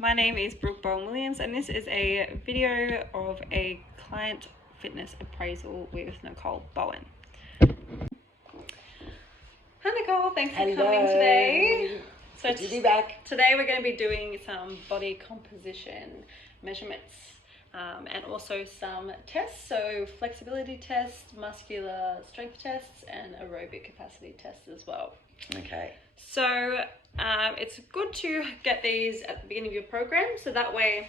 My name is Brooke Bowen-Williams and this is a video of a client fitness appraisal with Nicole Bowen. Hi Nicole, thanks for coming today. So good to be back. Today we're going to be doing some body composition measurements and also some tests, so flexibility tests, muscular strength tests and aerobic capacity tests as well. Okay. So it's good to get these at the beginning of your program, so that way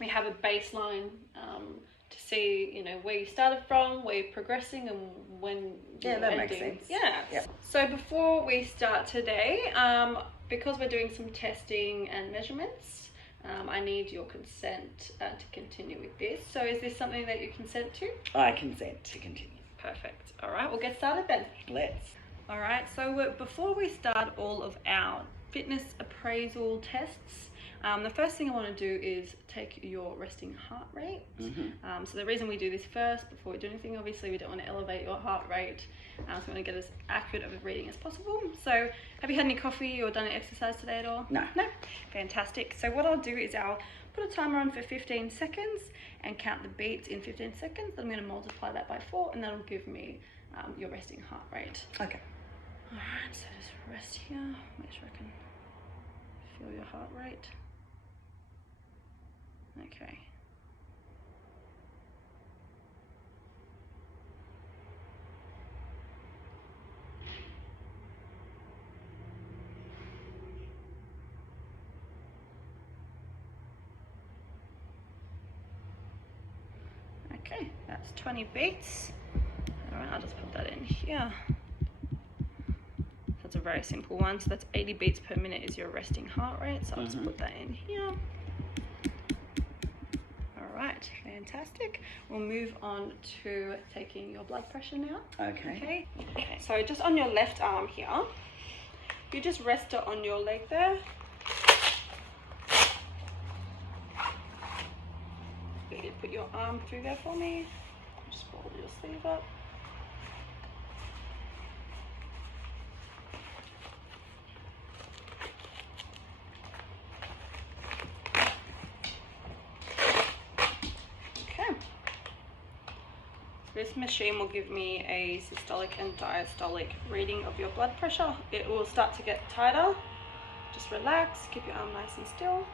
we have a baseline to see, you know, where you started from, where you're progressing, and when you're ending. Makes sense. Yeah. Yep. So before we start today, because we're doing some testing and measurements, I need your consent to continue with this. So is this something that you consent to? I consent to continue. Perfect. All right, we'll get started then. Let's. All right, so before we start all of our fitness appraisal tests, the first thing I want to do is take your resting heart rate. So the reason we do this first, before we do anything, obviously we don't want to elevate your heart rate, so we want to get as accurate of a reading as possible. So have you had any coffee or done any exercise today at all? No. No? Fantastic. So what I'll do is I'll put a timer on for 15 seconds and count the beats in 15 seconds. Then I'm going to multiply that by 4 and that'll give me your resting heart rate. Okay. Alright, so just rest here, make sure I can feel your heart rate. Okay. Okay, that's 20 beats. Alright, I'll just put that in here. That's a very simple one. So that's 80 beats per minute is your resting heart rate. So I'll just put that in here. All right, fantastic. We'll move on to taking your blood pressure now. Okay. Okay. So just on your left arm here, you just rest it on your leg there. You put your arm through there for me. Just fold your sleeve up. This machine will give me a systolic and diastolic reading of your blood pressure. It will start to get tighter. Just relax, keep your arm nice and still.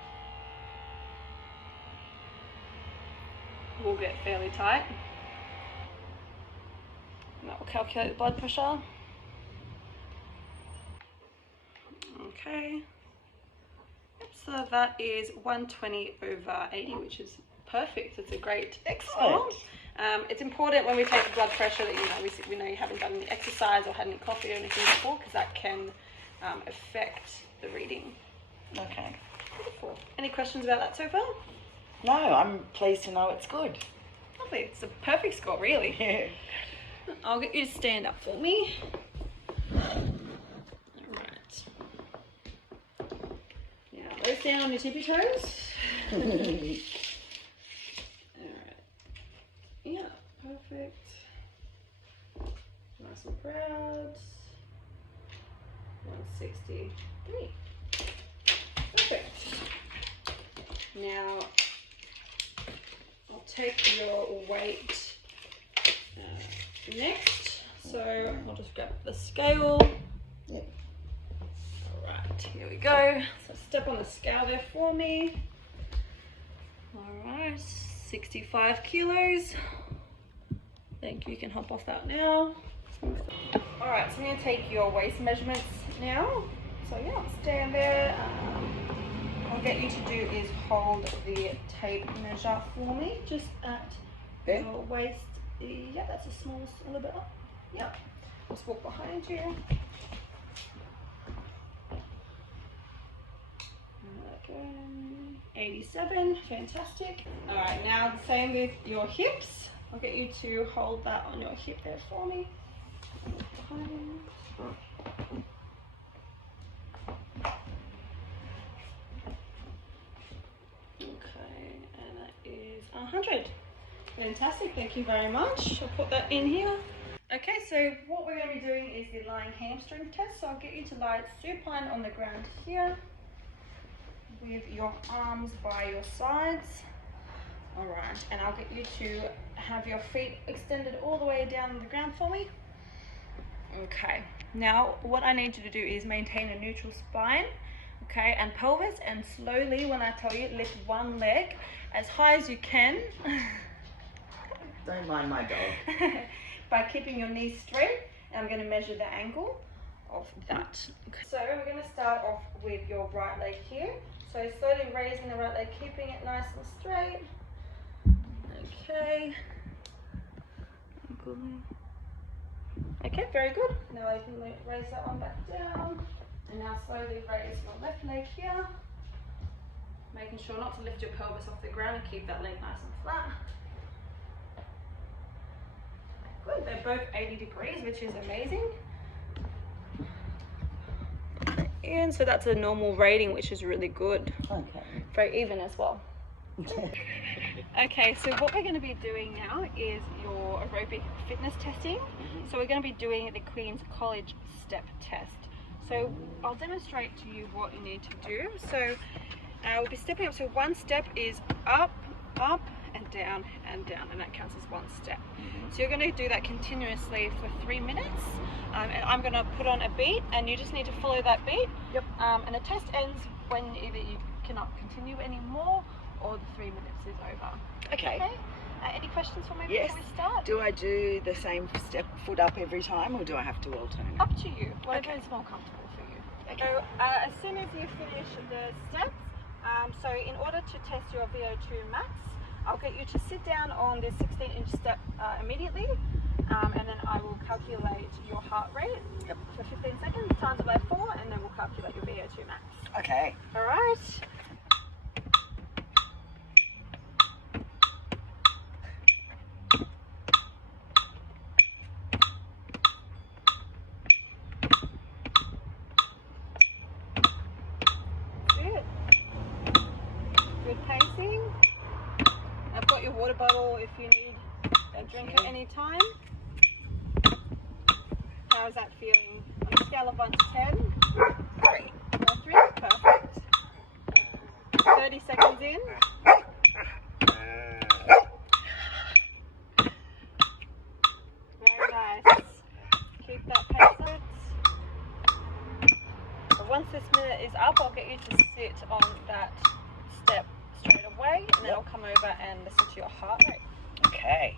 It will get fairly tight. And that will calculate the blood pressure. Okay. So that is 120/80, which is perfect. It's a great score. It's important when we take the blood pressure that we know you haven't done any exercise or had any coffee or anything before, because that can affect the reading. Okay. Beautiful. Any questions about that so far? No, I'm pleased to know it's good. Lovely. It's a perfect score, really. Yeah. I'll get you to stand up for me. All right. Now, go down on your tippy toes. Yeah, perfect. Nice and proud. 163. Perfect. Now, I'll take your weight next. So I'll just grab the scale. Yep. All right, here we go. So step on the scale there for me. All right. 65 kilos. Thank you. You can hop off that now. All right, so I'm going to take your waist measurements now. So yeah, stand there. What I'll get you to do is hold the tape measure for me, just at your waist. Yeah, that's the smallest, a little bit up. Yeah, just walk behind you. Okay. 87, fantastic. All right, now the same with your hips. I'll get you to hold that on your hip there for me. Behind. Okay, and that is 100. Fantastic, thank you very much. I'll put that in here. Okay, so what we're going to be doing is the lying hamstring test. So I'll get you to lie supine on the ground here. with your arms by your sides. All right, and I'll get you to have your feet extended all the way down on the ground for me. Okay, now what I need you to do is maintain a neutral spine, okay, and pelvis, and slowly, when I tell you, lift one leg as high as you can. Don't mind my dog. By keeping your knees straight, and I'm going to measure the angle of that. Okay. So we're going to start off with your right leg here. So slowly raising the right leg, keeping it nice and straight. Okay. Okay, very good. Now I can raise that one back down. And now slowly raise your left leg here. Making sure not to lift your pelvis off the ground and keep that leg nice and flat. Good, they're both 80 degrees, which is amazing. And so that's a normal rating, which is really good. Okay. Very even as well. Okay, so what we're going to be doing now is your aerobic fitness testing. So we're going to be doing the Queen's College step test. So I'll demonstrate to you what you need to do. So we'll be stepping up. So one step is up, up, and down, and that counts as one step. So you're going to do that continuously for 3 minutes, and I'm going to put on a beat, and you just need to follow that beat. Yep. And the test ends when either you cannot continue anymore or the 3 minutes is over. Okay. Any questions for me Yes. before we start? Do I do the same step foot up every time, or do I have to alternate? Up to you, whatever is more comfortable for you. Okay. So as soon as you finish the steps, so in order to test your VO2 max, I'll get you to sit down on this 16-inch step immediately, and then I will calculate your heart rate for 15 seconds, times it by 4, and then we'll calculate your VO2 max. Okay. All right. Good pacing. I've got your water bottle if you need a drink at any time. How is that feeling? On a scale of 1 to 10? 3. 3? Perfect. 30 seconds in. Very nice. Keep that pace up. So once this minute is up, I'll get you to sit on that step straight away, and then I'll come over and listen to your heart rate. Okay.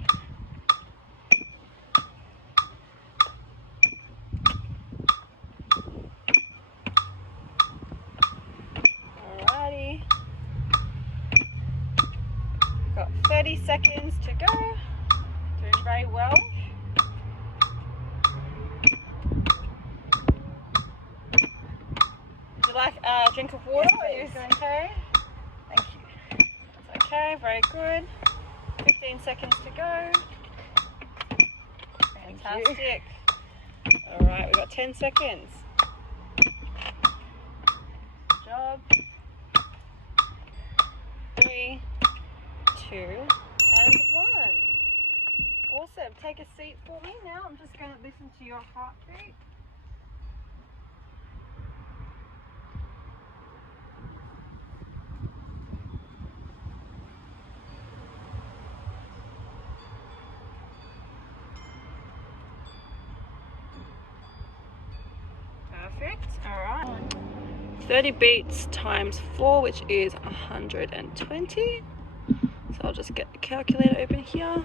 Alrighty. Got 30 seconds to go. Doing very well. Would you like a drink of water? Yes, Are you please. okay? Thank you. That's okay, very good. 15 seconds to go. Thank you. Fantastic. Alright, we've got 10 seconds. Good job. 3, 2, and 1. Awesome. Take a seat for me now. I'm just going to listen to your heartbeat. Perfect. All right. 30 beats times 4, which is 120. So I'll just get the calculator open here.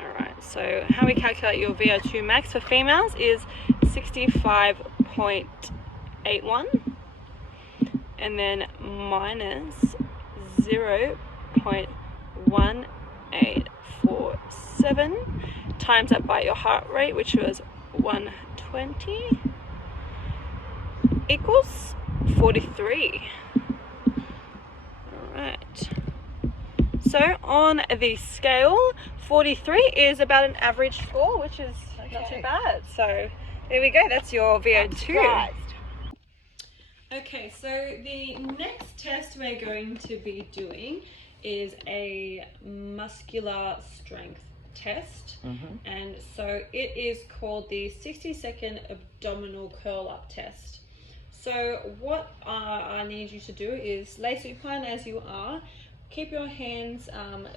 Alright, so how we calculate your VO2 max for females is 65.81, and then minus 0.1847, times that by your heart rate, which was 120, equals 43. Alright. So on the scale, 43 is about an average score, which is not too bad. So there we go, that's your VO2. Okay, so the next test we're going to be doing is a muscular strength test. And so it is called the 60-second abdominal curl up test. So what I need you to do is lay supine as you are. Keep your hands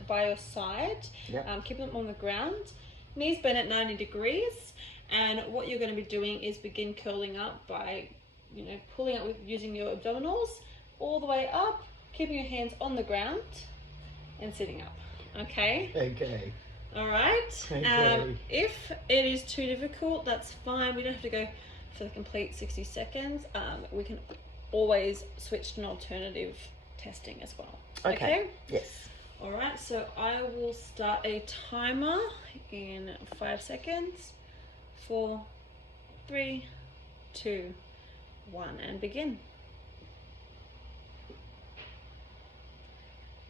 by your side. Yep. Keep them on the ground. Knees bent at 90 degrees. And what you're going to be doing is begin curling up by, pulling up with using your abdominals all the way up, keeping your hands on the ground and sitting up. Okay? Okay. All right. Okay. If it is too difficult, that's fine. We don't have to go for the complete 60 seconds. We can always switch to an alternative testing as well. Okay? Yes. All right. So I will start a timer in 5 seconds. 4, 3, 2, 1, and begin.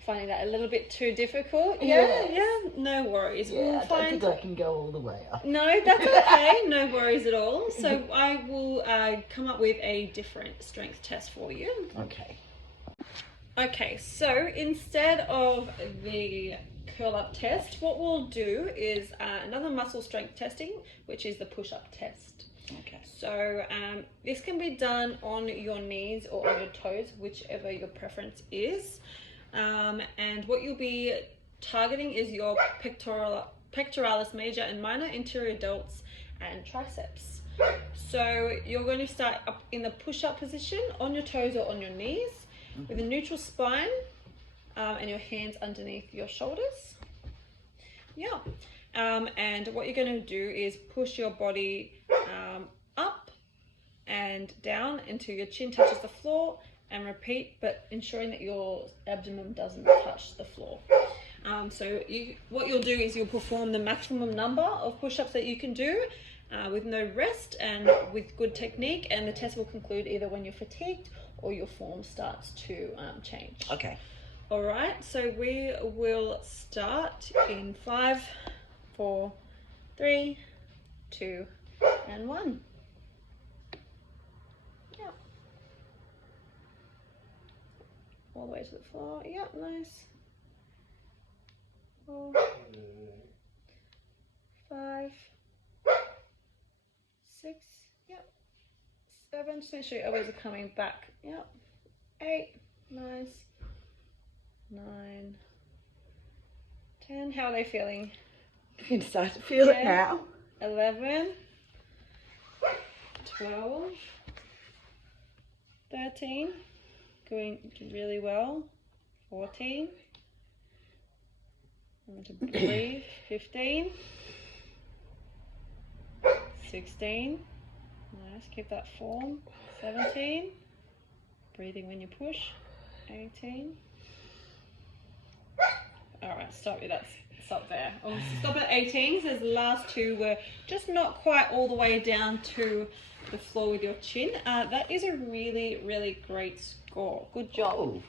Finding that a little bit too difficult? Yes. Yeah, no worries. Yeah, I don't think I can go all the way up. No, that's okay. No worries at all. So I will come up with a different strength test for you. Okay. Okay, so instead of the curl up test, what we'll do is another muscle strength testing, which is the push-up test. Okay. So this can be done on your knees or on your toes, whichever your preference is. And what you'll be targeting is your pectoralis major and minor, anterior delts, and triceps. So you're going to start up in the push-up position on your toes or on your knees with a neutral spine and your hands underneath your shoulders. Yeah. And what you're going to do is push your body up and down until your chin touches the floor, and repeat, but ensuring that your abdomen doesn't touch the floor. So what you'll do is you'll perform the maximum number of push-ups that you can do with no rest and with good technique, and the test will conclude either when you're fatigued or your form starts to change. Okay. All right, so we will start in 5, 4, 3, 2, and 1. Yeah. All the way to the floor. Yep, nice. 4, 5, 6, yep. 7, just make sure your elbows are coming back. Yep. 8, nice. 9, 10. How are they feeling? You can start to feel it 10, now. 11, 12, 13. Going really well. 14. I'm going to breathe. 15. 16. Nice. Keep that form. 17. Breathing when you push. 18. Alright, stop there. I'll stop at 18 because the last two were just not quite all the way down to the floor with your chin. That is a really, really great score. Good job. Oh,